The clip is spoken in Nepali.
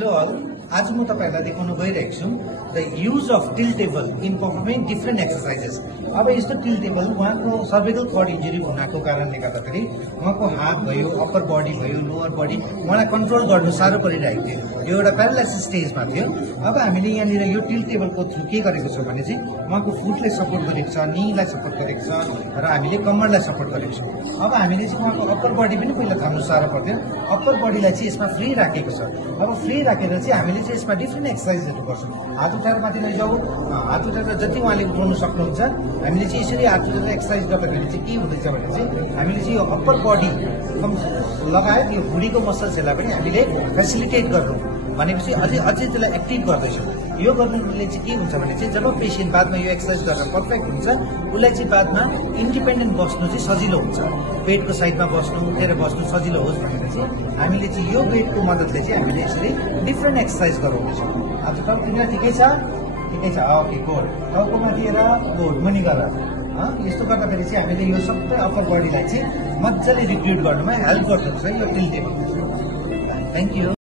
हेलो अल, आज म तपाईहरुलाई देखाउन गइरहेको छु the use of till table in performing different exercises. अब यस्तो टिल टेबल उहाँको सर्भिकल कॉर्ड इन्जुरी हुनाको कारणले गर्दाखेरि उहाँको हात भयो, अप्पर बडी भयो, लोअर बडी उहाँलाई कन्ट्रोल गर्नु साह्रो परिरहेको थियो। यो एउटा प्यारालाइसिस स्टेजमा थियो। अब हामीले यहाँनिर यो टिल टेबलको थ्रु के गरेको छौँ भने चाहिँ उहाँको फुटलाई सपोर्ट गरेको छ, नीलाई सपोर्ट गरेको छ र हामीले कम्मरलाई सपोर्ट गरेको छौँ। अब हामीले चाहिँ उहाँको अप्पर बडी पनि पहिला थाम्नु साह्रो पर्थ्यो। अप्पर बडीलाई चाहिँ यसमा फ्री राखेको छ। अब फ्री राखेर चाहिँ हामीले चाहिँ यसमा डिफ्रेन्ट एक्सर्साइजहरू गर्छौँ। हात उठाएर माथि लैजाऊ, हात उठाएर जति उहाँले उठाउनु सक्नुहुन्छ हामीले चाहिँ यसरी हात उठाएर एक्सर्साइज गर्दाखेरि चाहिँ के हुँदैछ भने चाहिँ हामीले चाहिँ यो अप्पर बडी लगायत यो भुँडीको मसल्सहरूलाई पनि हामीले फेसिलिटेट गर्छौँ भनेपछि अझै त्यसलाई एक्टिभ गर्दैछौँ। यो गर्नुले चाहिँ के हुन्छ भने चाहिँ जब पेसेन्ट बादमा यो एक्सर्साइज गरेर पर्फेक्ट हुन्छ उसलाई चाहिँ बादमा इन्डिपेन्डेन्ट बस्नु चाहिँ सजिलो हुन्छ। बेडको साइडमा बस्नु, उठेर बस्नु सजिलो होस् भनेर चाहिँ हामीले चाहिँ यो बेडको मद्दतले चाहिँ हामीले यसरी डिफ्रेन्ट एक्सर्साइज गराउँदैछौँ। आज टाउको तिमीलाई ठिकै छ? ठिकै छ, ओके गुड। टाउको माथि हेर, गुड, मुनि गर। यस्तो गर्दाखेरि चाहिँ हामीले यो सबै अप्पर बडीलाई चाहिँ मजाले रिक्रुट गर्नुमा हेल्प गर्दछ यो टिल टेबल। Thank you.